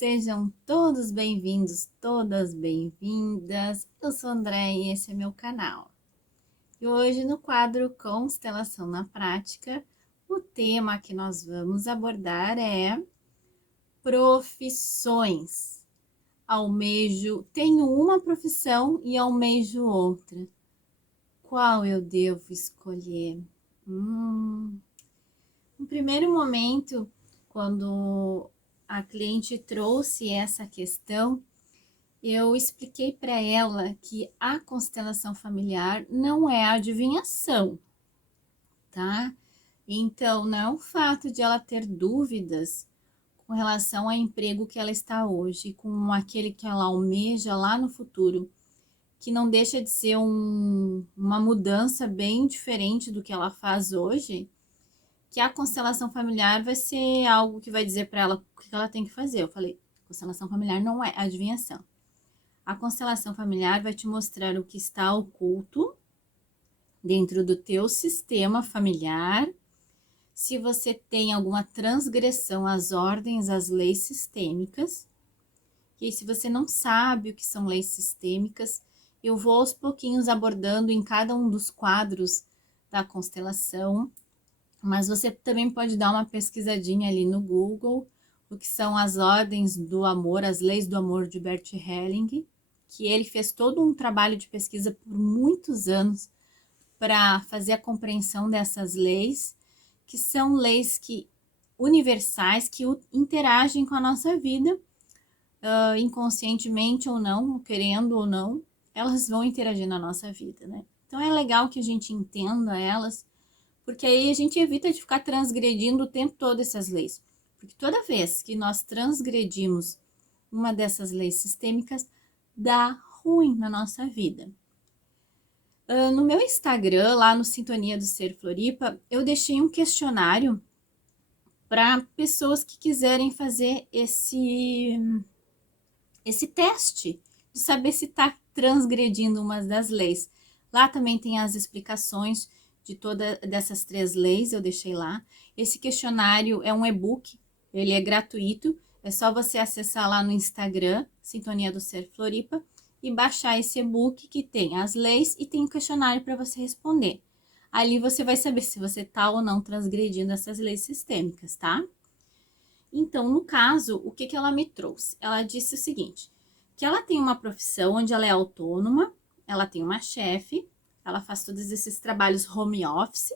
Sejam todos bem-vindos, todas bem-vindas. Eu sou André e esse é meu canal. E hoje no quadro Constelação na Prática, o tema que nós vamos abordar é profissões. Tenho uma profissão e almejo outra. Qual eu devo escolher? No primeiro momento, quando a cliente trouxe essa questão, eu expliquei para ela que a constelação familiar não é adivinhação, tá? Então, não é o fato de ela ter dúvidas com relação ao emprego que ela está hoje, com aquele que ela almeja lá no futuro, que não deixa de ser uma mudança bem diferente do que ela faz hoje, que a constelação familiar vai ser algo que vai dizer para ela o que ela tem que fazer. Eu falei, constelação familiar não é adivinhação. A constelação familiar vai te mostrar o que está oculto dentro do teu sistema familiar, se você tem alguma transgressão às ordens, às leis sistêmicas. E se você não sabe o que são leis sistêmicas, eu vou aos pouquinhos abordando em cada um dos quadros da constelação, mas você também pode dar uma pesquisadinha ali no Google, o que são as ordens do amor, as leis do amor de Bert Helling, que ele fez todo um trabalho de pesquisa por muitos anos para fazer a compreensão dessas leis, que são leis universais que interagem com a nossa vida, inconscientemente ou não, querendo ou não, elas vão interagir na nossa vida, né? Então é legal que a gente entenda elas, porque aí a gente evita de ficar transgredindo o tempo todo essas leis. Porque toda vez que nós transgredimos uma dessas leis sistêmicas, dá ruim na nossa vida. No meu Instagram, lá no Sintonia do Ser Floripa, eu deixei um questionário para pessoas que quiserem fazer esse teste de saber se está transgredindo uma das leis. Lá também tem as explicações de todas dessas 3 leis, eu deixei lá. Esse questionário é um e-book, ele é gratuito, é só você acessar lá no Instagram, Sintonia do Ser Floripa, e baixar esse e-book que tem as leis e tem um questionário para você responder. Ali você vai saber se você está ou não transgredindo essas leis sistêmicas, tá? Então, no caso, o que ela me trouxe? Ela disse o seguinte, que ela tem uma profissão onde ela é autônoma, ela tem uma chefe, ela faz todos esses trabalhos home office,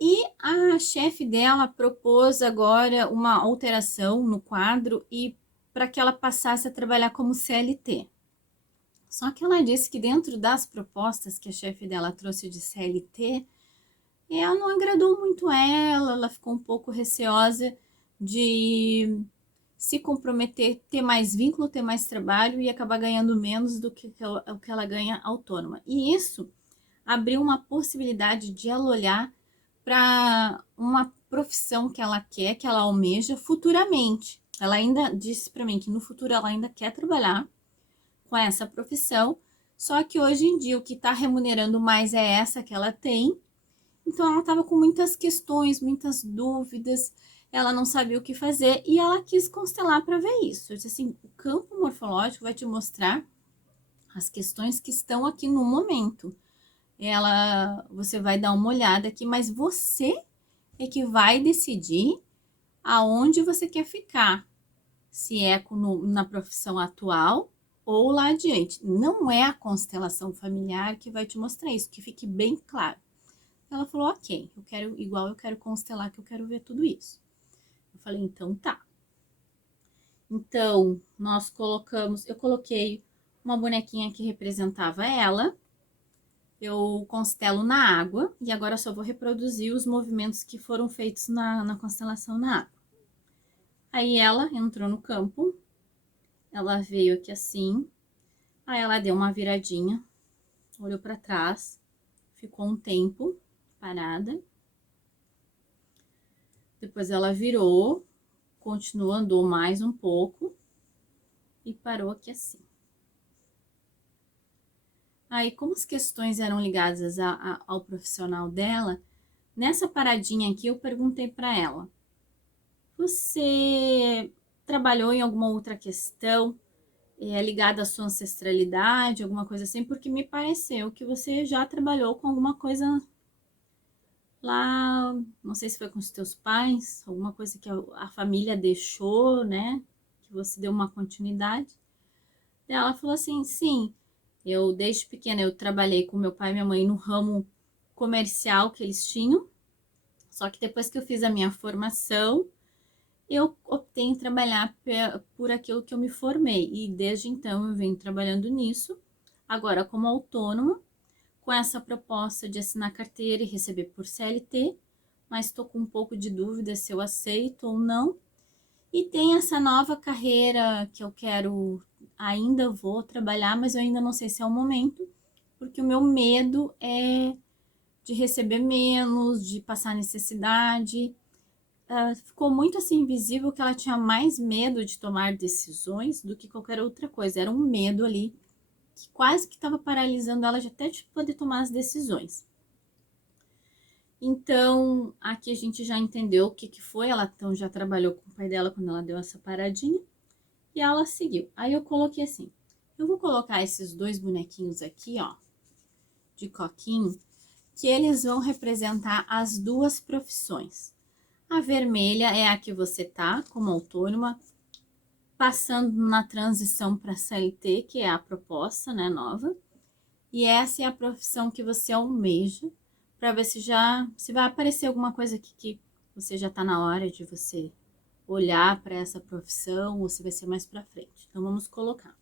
e a chefe dela propôs agora uma alteração no quadro e para que ela passasse a trabalhar como CLT. Só que ela disse que dentro das propostas que a chefe dela trouxe de CLT, ela não agradou muito ela ficou um pouco receosa de se comprometer, ter mais vínculo, ter mais trabalho e acabar ganhando menos do que o que ela ganha autônoma. E isso abriu uma possibilidade de ela olhar para uma profissão que ela quer, que ela almeja futuramente. Ela ainda disse para mim que no futuro ela ainda quer trabalhar com essa profissão, só que hoje em dia o que está remunerando mais é essa que ela tem. Então ela estava com muitas questões, muitas dúvidas, ela não sabia o que fazer e ela quis constelar para ver isso. Eu disse assim, o campo morfológico vai te mostrar as questões que estão aqui no momento. Você vai dar uma olhada aqui, mas você é que vai decidir aonde você quer ficar. Se é na profissão atual ou lá adiante. Não é a constelação familiar que vai te mostrar isso, que fique bem claro. Ela falou, ok, eu quero constelar, que eu quero ver tudo isso. Eu falei, então tá. Então, eu coloquei uma bonequinha que representava ela, eu constelo na água, e agora só vou reproduzir os movimentos que foram feitos na constelação na água. Aí ela entrou no campo, ela veio aqui assim, aí ela deu uma viradinha, olhou para trás, ficou um tempo parada. Depois ela virou, continuou, andou mais um pouco e parou aqui assim. Aí, como as questões eram ligadas ao profissional dela, nessa paradinha aqui eu perguntei para ela: você trabalhou em alguma outra questão ligada à sua ancestralidade, alguma coisa assim, porque me pareceu que você já trabalhou com alguma coisa lá, não sei se foi com os teus pais, alguma coisa que a família deixou, né? Que você deu uma continuidade. E ela falou assim, sim, eu desde pequena eu trabalhei com meu pai e minha mãe no ramo comercial que eles tinham, só que depois que eu fiz a minha formação, eu optei em trabalhar por aquilo que eu me formei, e desde então eu venho trabalhando nisso, agora como autônoma, com essa proposta de assinar carteira e receber por CLT, mas estou com um pouco de dúvida se eu aceito ou não. E tem essa nova carreira que eu quero, ainda vou trabalhar, mas eu ainda não sei se é o momento, porque o meu medo é de receber menos, de passar necessidade. Ficou muito assim visível que ela tinha mais medo de tomar decisões do que qualquer outra coisa. Era um medo ali que quase que estava paralisando ela de até de poder tomar as decisões. Então, aqui a gente já entendeu o que foi. Ela então já trabalhou com o pai dela quando ela deu essa paradinha. E ela seguiu. Aí eu coloquei assim, eu vou colocar esses dois bonequinhos aqui, ó, de coquinho, que eles vão representar as duas profissões. A vermelha é a que você tá, como autônoma, passando na transição para CLT, que é a proposta, né, nova. E essa é a profissão que você almeja, para ver se vai aparecer alguma coisa aqui que você já tá na hora de você olhar para essa profissão ou se vai ser mais para frente. Então vamos colocar.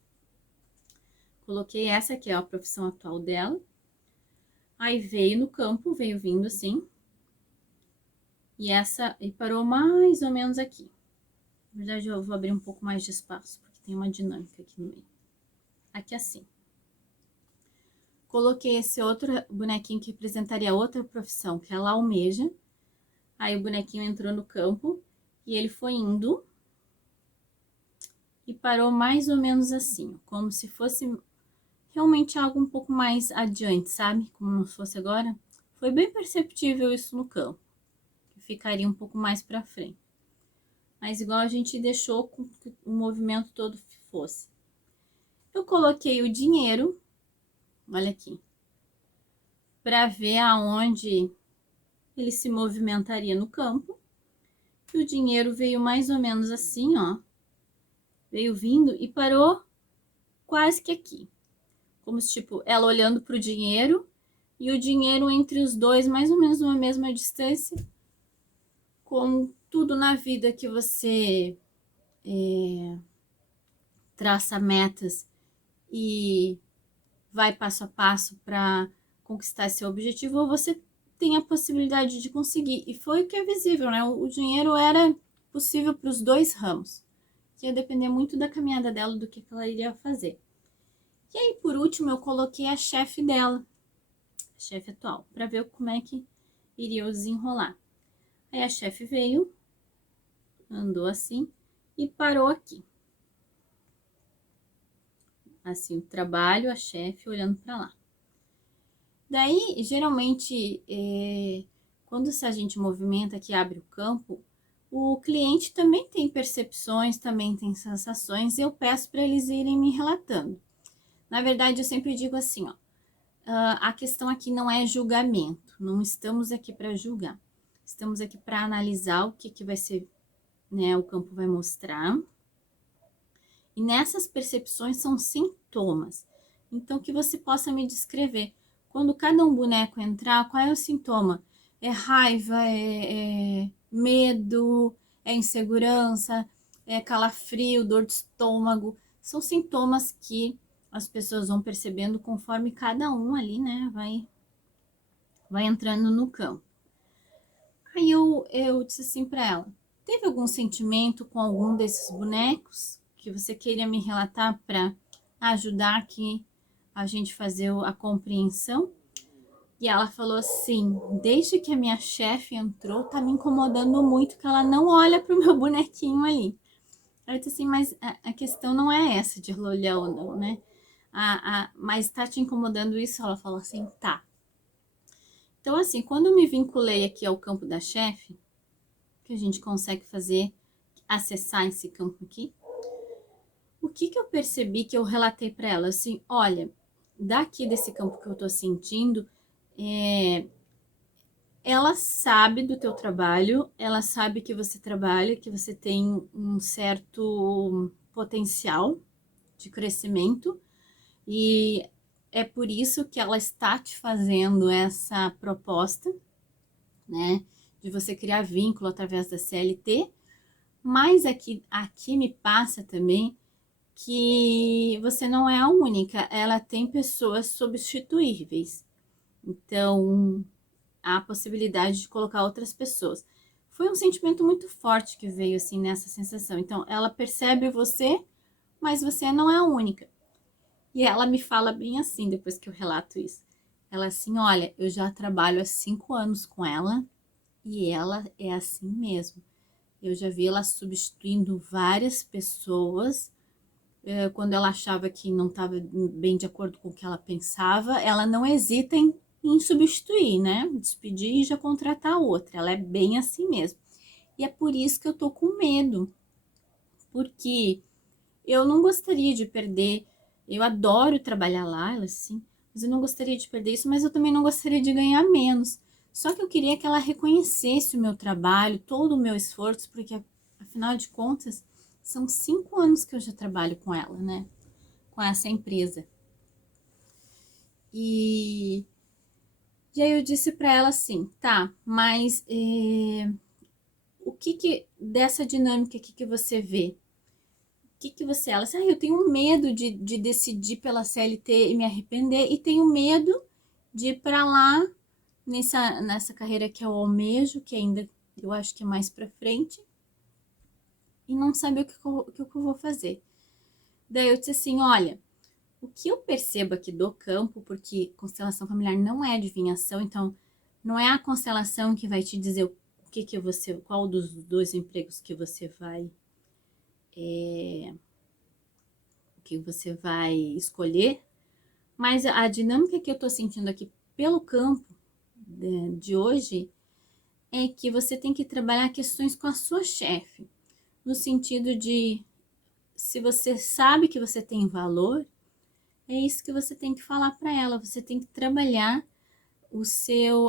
Coloquei essa que é a profissão atual dela. Aí veio no campo, veio vindo assim. E parou mais ou menos aqui. Na verdade, eu vou abrir um pouco mais de espaço, porque tem uma dinâmica aqui no meio. Aqui assim. Coloquei esse outro bonequinho que representaria outra profissão, que ela almeja. Aí o bonequinho entrou no campo e ele foi indo e parou mais ou menos assim, como se fosse realmente algo um pouco mais adiante, sabe? Como se fosse agora. Foi bem perceptível isso no campo, que ficaria um pouco mais para frente. Mas igual a gente deixou com que o movimento todo fosse. Eu coloquei o dinheiro, olha aqui, para ver aonde ele se movimentaria no campo. E o dinheiro veio mais ou menos assim, ó. Veio vindo e parou quase que aqui. Como se, tipo, ela olhando para o dinheiro e o dinheiro entre os dois, mais ou menos numa mesma distância. Como tudo na vida que você traça metas e vai passo a passo para conquistar esse objetivo, ou você tem a possibilidade de conseguir. E foi o que é visível, né? O dinheiro era possível para os dois ramos, que ia depender muito da caminhada dela, do que ela iria fazer. E aí, por último, eu coloquei a chefe dela, a chefe atual, para ver como é que iria desenrolar. Aí a chefe veio, andou assim e parou aqui. Assim, o trabalho, a chefe olhando para lá. Daí, geralmente, quando a gente movimenta, que abre o campo, o cliente também tem percepções, também tem sensações, e eu peço para eles irem me relatando. Na verdade, eu sempre digo assim, ó, a questão aqui não é julgamento, não estamos aqui para julgar, estamos aqui para analisar o que vai ser, né, o campo vai mostrar, e nessas percepções são sintomas, então que você possa me descrever, quando cada um boneco entrar, qual é o sintoma? É raiva, é medo, é insegurança, é calafrio, dor de estômago, são sintomas que as pessoas vão percebendo conforme cada um ali, né, vai entrando no campo. Aí eu disse assim para ela, teve algum sentimento com algum desses bonecos que você queria me relatar para ajudar aqui a gente fazer a compreensão? E ela falou assim, desde que a minha chefe entrou, tá me incomodando muito que ela não olha pro meu bonequinho ali. Eu disse assim, mas a questão não é essa de olhar ou não, né? Mas tá te incomodando isso? Ela falou assim, tá. Então, assim, quando eu me vinculei aqui ao campo da chefe, que a gente consegue fazer acessar esse campo aqui, o que eu percebi que eu relatei para ela? Assim, olha, daqui desse campo que eu tô sentindo, ela sabe do teu trabalho, ela sabe que você trabalha, que você tem um certo potencial de crescimento, e é por isso que ela está te fazendo essa proposta, né, de você criar vínculo através da CLT, mas aqui me passa também que você não é a única, ela tem pessoas substituíveis. Então, há a possibilidade de colocar outras pessoas. Foi um sentimento muito forte que veio assim nessa sensação. Então, ela percebe você, mas você não é a única. E ela me fala bem assim, depois que eu relato isso. Ela assim, olha, eu já trabalho há 5 anos com ela e ela é assim mesmo. Eu já vi ela substituindo várias pessoas. Quando ela achava que não estava bem de acordo com o que ela pensava, ela não hesita em substituir, né? Despedir e já contratar outra. Ela é bem assim mesmo. E é por isso que eu tô com medo, porque eu não gostaria de perder. Eu adoro trabalhar lá, ela assim, mas eu não gostaria de perder isso, mas eu também não gostaria de ganhar menos. Só que eu queria que ela reconhecesse o meu trabalho, todo o meu esforço, porque afinal de contas, são 5 anos que eu já trabalho com ela, né? Com essa empresa. E aí eu disse para ela assim, tá, mas o que dessa dinâmica aqui que você vê? O que você... Ela disse, eu tenho medo de decidir pela CLT e me arrepender, e tenho medo de ir para lá nessa carreira que eu almejo, que ainda eu acho que é mais para frente, e não saber o que eu vou fazer. Daí eu disse assim, olha, o que eu percebo aqui do campo, porque constelação familiar não é adivinhação, então não é a constelação que vai te dizer o que você, qual dos 2 empregos que você vai escolher, mas a dinâmica que eu tô sentindo aqui pelo campo de hoje é que você tem que trabalhar questões com a sua chefe, no sentido de, se você sabe que você tem valor, é isso que você tem que falar para ela, você tem que trabalhar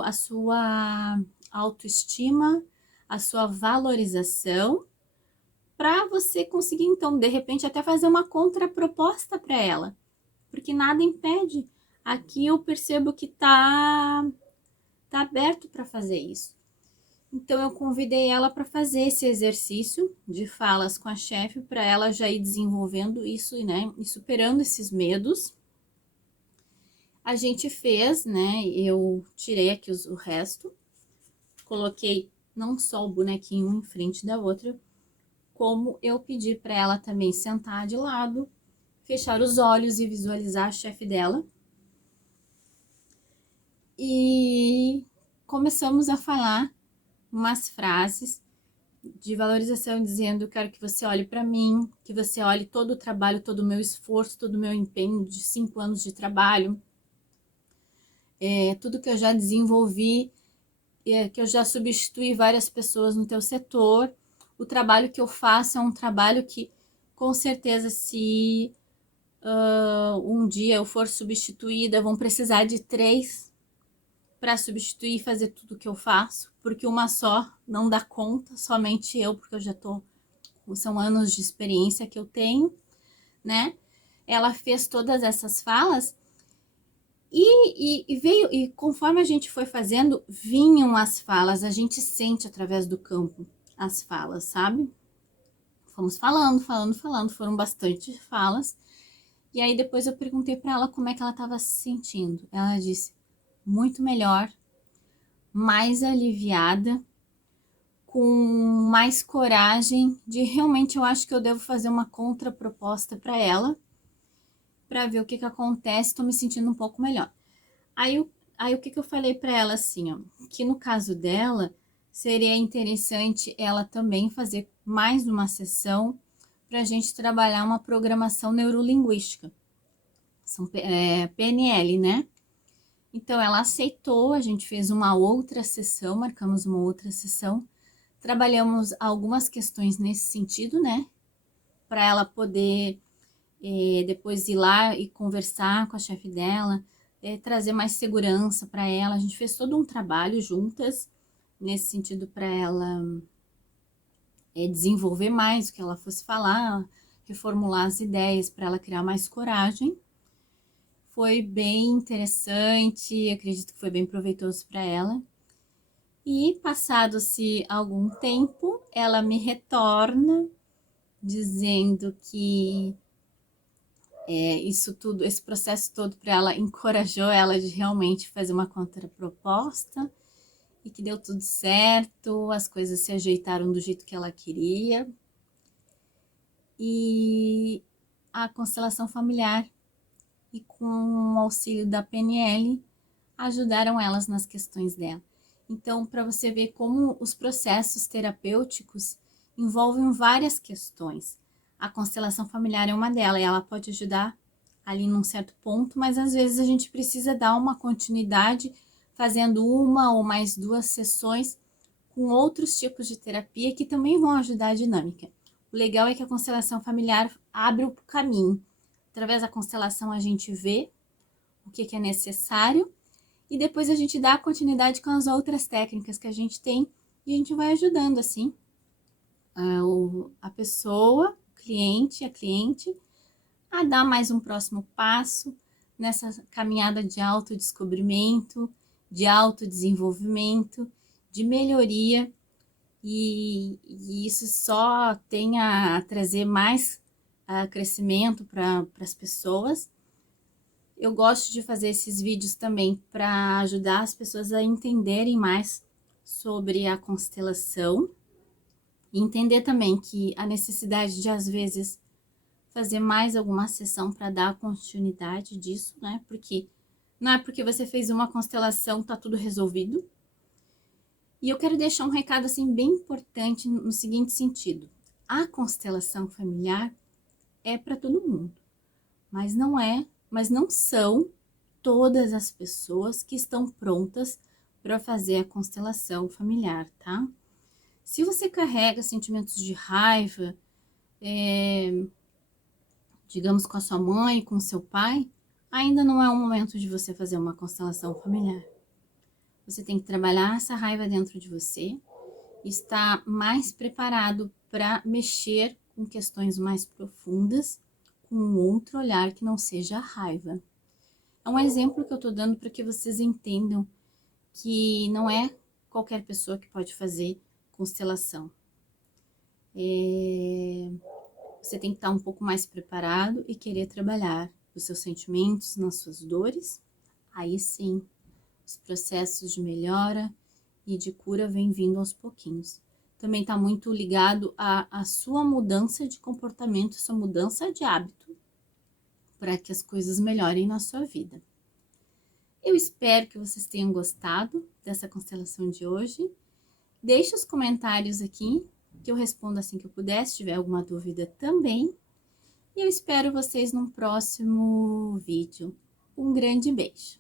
a sua autoestima, a sua valorização, para você conseguir, então, de repente, até fazer uma contraproposta para ela, porque nada impede. Aqui eu percebo que tá aberto para fazer isso. Então, eu convidei ela para fazer esse exercício de falas com a chefe, para ela já ir desenvolvendo isso, né, e superando esses medos. A gente fez, né, eu tirei aqui o resto, coloquei não só o bonequinho um em frente da outra, como eu pedi para ela também sentar de lado, fechar os olhos e visualizar a chefe dela. E começamos a falar umas frases de valorização, dizendo: quero que você olhe para mim, que você olhe todo o trabalho, todo o meu esforço, todo o meu empenho de 5 anos de trabalho, tudo que eu já desenvolvi, que eu já substituí várias pessoas no teu setor. O trabalho que eu faço é um trabalho que, com certeza, se um dia eu for substituída, vão precisar de 3 para substituir e fazer tudo que eu faço, porque uma só não dá conta, somente eu, porque eu já são anos de experiência que eu tenho, né? Ela fez todas essas falas e veio, e conforme a gente foi fazendo, vinham as falas, a gente sente através do campo as falas, sabe? Fomos falando, foram bastante falas. E aí depois eu perguntei para ela como é que ela estava se sentindo. Ela disse: muito melhor, mais aliviada, com mais coragem de realmente, eu acho que eu devo fazer uma contraproposta para ela, para ver o que acontece, estou me sentindo um pouco melhor. Aí o que eu falei para ela assim, ó, que no caso dela, seria interessante ela também fazer mais uma sessão para a gente trabalhar uma programação neurolinguística, são PNL, né? Então ela aceitou, a gente fez uma outra sessão, marcamos uma outra sessão Trabalhamos algumas questões nesse sentido, né? Para ela poder depois ir lá e conversar com a chefe dela, trazer mais segurança para ela. A gente fez todo um trabalho juntas nesse sentido para ela desenvolver mais o que ela fosse falar, reformular as ideias para ela criar mais coragem. Foi bem interessante, acredito que foi bem proveitoso para ela. E passado-se algum tempo, ela me retorna dizendo que isso tudo, esse processo todo para ela encorajou ela de realmente fazer uma contraproposta e que deu tudo certo, as coisas se ajeitaram do jeito que ela queria. E a constelação familiar e com o auxílio da PNL ajudaram elas nas questões dela. Então, para você ver como os processos terapêuticos envolvem várias questões. A constelação familiar é uma delas e ela pode ajudar ali num certo ponto, mas às vezes a gente precisa dar uma continuidade fazendo uma ou mais 2 sessões com outros tipos de terapia que também vão ajudar a dinâmica. O legal é que a constelação familiar abre o caminho. Através da constelação a gente vê o que é necessário e depois a gente dá continuidade com as outras técnicas que a gente tem e a gente vai ajudando assim a pessoa, o cliente, a cliente, a dar mais um próximo passo nessa caminhada de autodescobrimento, de autodesenvolvimento, de melhoria e isso só tem a trazer mais crescimento para as pessoas. Eu gosto de fazer esses vídeos também para ajudar as pessoas a entenderem mais sobre a constelação e entender também que a necessidade de, às vezes, fazer mais alguma sessão para dar continuidade disso, né? Porque não é porque você fez uma constelação tá tudo resolvido. E eu quero deixar um recado assim bem importante no seguinte sentido: a constelação familiar é para todo mundo, mas não são todas as pessoas que estão prontas para fazer a constelação familiar, tá? Se você carrega sentimentos de raiva, digamos com a sua mãe, com seu pai, ainda não é o momento de você fazer uma constelação familiar. Você tem que trabalhar essa raiva dentro de você, estar mais preparado para mexer com questões mais profundas, com um outro olhar que não seja a raiva. É um exemplo que eu estou dando para que vocês entendam que não é qualquer pessoa que pode fazer constelação. Você tem que estar um pouco mais preparado e querer trabalhar os seus sentimentos, nas suas dores. Aí sim, os processos de melhora e de cura vêm vindo aos pouquinhos. Também está muito ligado à sua mudança de comportamento, sua mudança de hábito, para que as coisas melhorem na sua vida. Eu espero que vocês tenham gostado dessa constelação de hoje. Deixe os comentários aqui, que eu respondo assim que eu puder, se tiver alguma dúvida também. E eu espero vocês num próximo vídeo. Um grande beijo!